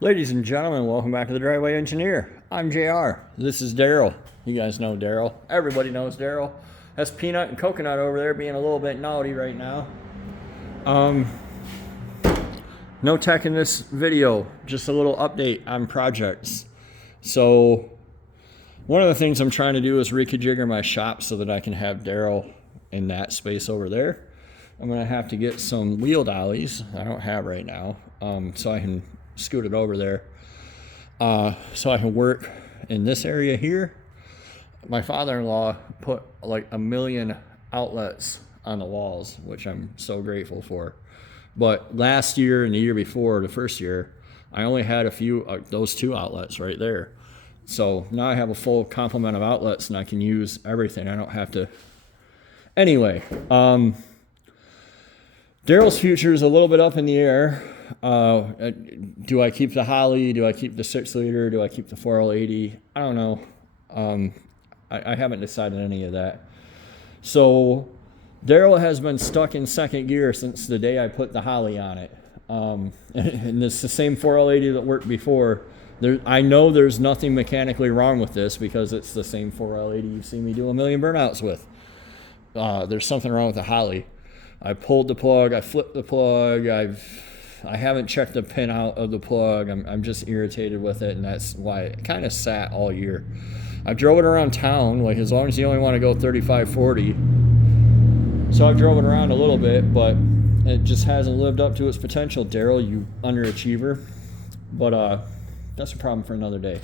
Ladies and gentlemen, welcome back to the Driveway Engineer. I'm JR. This is Daryl. You guys know Daryl. Everybody knows Daryl. That's Peanut and Coconut over there being a little bit naughty right now. No tech in this video, just a little update on projects. So, one of the things I'm trying to do is reconfigure my shop so that I can have Daryl in that space over there. I'm going to have to get some wheel dollies I don't have right now, so I can scoot it over there, so I can work in this area here. My father-in-law put like 1 million outlets on the walls, which I'm so grateful for. But last year and the year before, the first year, I only had a few, those 2 outlets right there. So now I have a full complement of outlets and I can use everything. I don't have to. Anyway, Daryl's future is a little bit up in the air. Do I keep the Holly? Do I keep the 6-liter? Do I keep the 4L80? I don't know. I haven't decided any of that. So Daryl has been stuck in second gear since the day I put the Holly on it. And it's the same 4L80 that worked before. I know there's nothing mechanically wrong with this because it's the same 4L80 you've seen me do 1 million burnouts with. There's something wrong with the Holly. I pulled the plug. I flipped the plug. I haven't checked the pin out of the plug. I'm just irritated with it, and that's why it kind of sat all year. I drove it around town, like as long as you only want to go 35, 40. So I drove it around a little bit, but it just hasn't lived up to its potential. Daryl, you underachiever. But that's a problem for another day.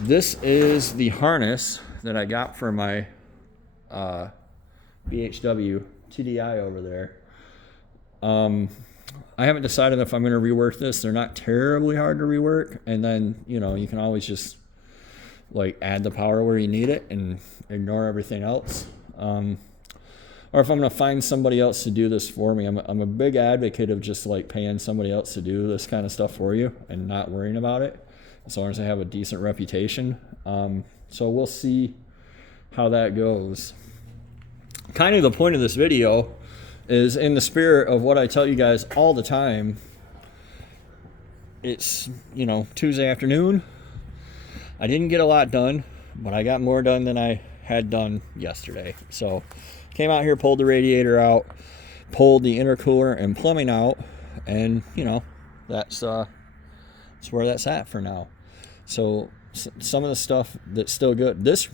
This is the harness that I got for my BHW TDI over there. I haven't decided if I'm going to rework this. They're not terribly hard to rework, and then you can always just like add the power where you need it and ignore everything else. Or if I'm going to find somebody else to do this for me, I'm a big advocate of just like paying somebody else to do this kind of stuff for you and not worrying about it, as long as they have a decent reputation. So we'll see how that goes. Kind of the point of this video is in the spirit of what I tell you guys all the time. It's, Tuesday afternoon. I didn't get a lot done, but I got more done than I had done yesterday. So came out here, pulled the radiator out, pulled the intercooler and plumbing out, and that's where that's at for now. So some of the stuff that's still good. This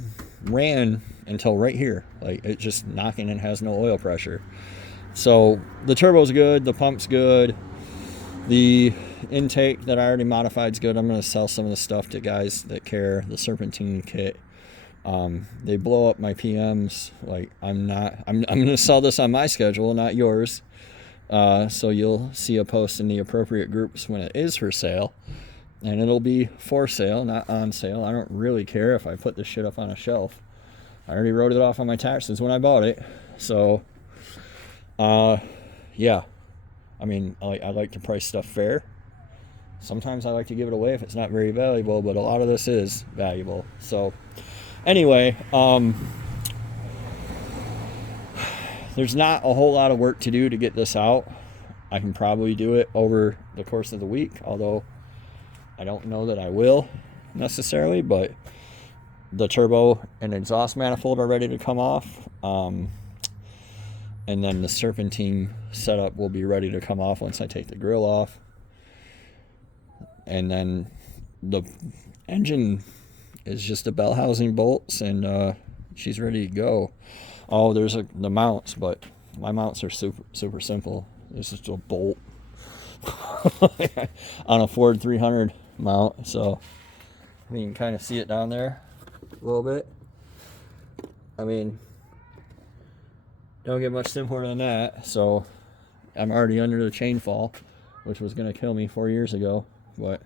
ran until right here, like it's just knocking and has no oil pressure. So the turbo's good, the pump's good, the intake that I already modified is good. I'm going to sell some of the stuff to guys that care. The serpentine kit. They blow up my PMs. Like I'm going to sell this on my schedule, not yours. So you'll see a post in the appropriate groups when it is for sale, and it'll be for sale, not on sale. I don't really care if I put this shit up on a shelf. I already wrote it off on my taxes when I bought it. So, yeah. I mean, I like to price stuff fair. Sometimes I like to give it away if it's not very valuable, but a lot of this is valuable. So, anyway, there's not a whole lot of work to do to get this out. I can probably do it over the course of the week, although I don't know that I will necessarily, but the turbo and exhaust manifold are ready to come off. And then the serpentine setup will be ready to come off once I take the grill off. And then the engine is just the bell housing bolts, and she's ready to go. Oh, there's the mounts, but my mounts are super simple. It's just a bolt on a Ford 300 mount. So you can kind of see it down there a little bit. I mean, don't get much simpler than that. So I'm already under the chain fall, which was going to kill me 4 years ago. But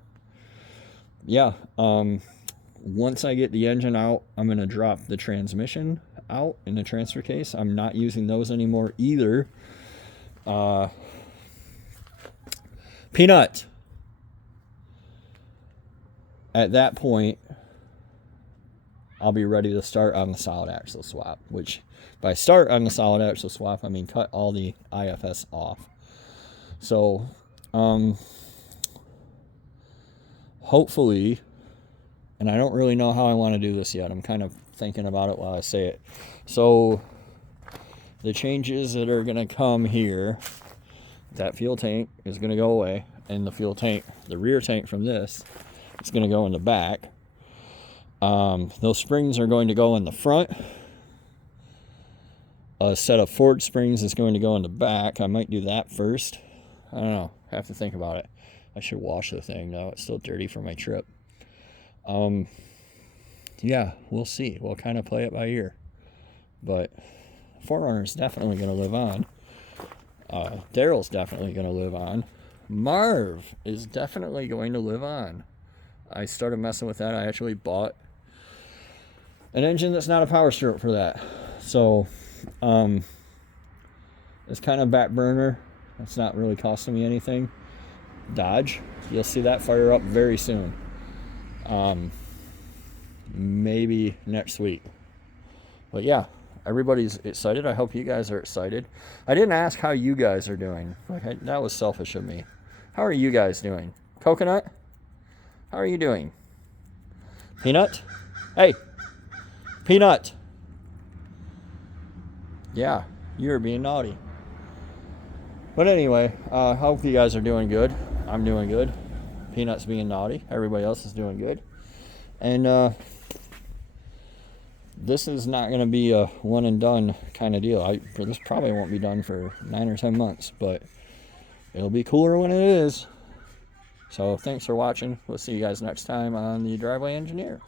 yeah, once I get the engine out, I'm going to drop the transmission out in the transfer case. I'm not using those anymore either. Peanut. At that point, I'll be ready to start on the solid axle swap, which by start on the solid axle swap, I mean cut all the IFS off. So, hopefully, and I don't really know how I want to do this yet. I'm kind of thinking about it while I say it. So the changes that are going to come here, that fuel tank is going to go away, and the fuel tank, the rear tank from this, it's going to go in the back. Those springs are going to go in the front. A set of Ford springs is going to go in the back. I might do that first. I don't know. I have to think about it. I should wash the thing though. It's still dirty from my trip. Yeah, we'll see. We'll kind of play it by ear. But 4Runner is definitely going to live on. Daryl's definitely going to live on. Marv is definitely going to live on. I started messing with that. I actually bought an engine that's not a power stroke for that. So, it's kind of back burner. It's not really costing me anything. Dodge. You'll see that fire up very soon. Maybe next week. But yeah, everybody's excited. I hope you guys are excited. I didn't ask how you guys are doing. That was selfish of me. How are you guys doing? Coconut? How are you doing? Peanut? Hey! Peanut! Yeah, you're being naughty. But anyway, I hope you guys are doing good. I'm doing good. Peanut's being naughty. Everybody else is doing good. And this is not going to be a one and done kind of deal. This probably won't be done for 9 or 10 months, but it'll be cooler when it is. So thanks for watching. We'll see you guys next time on the Driveway Engineer.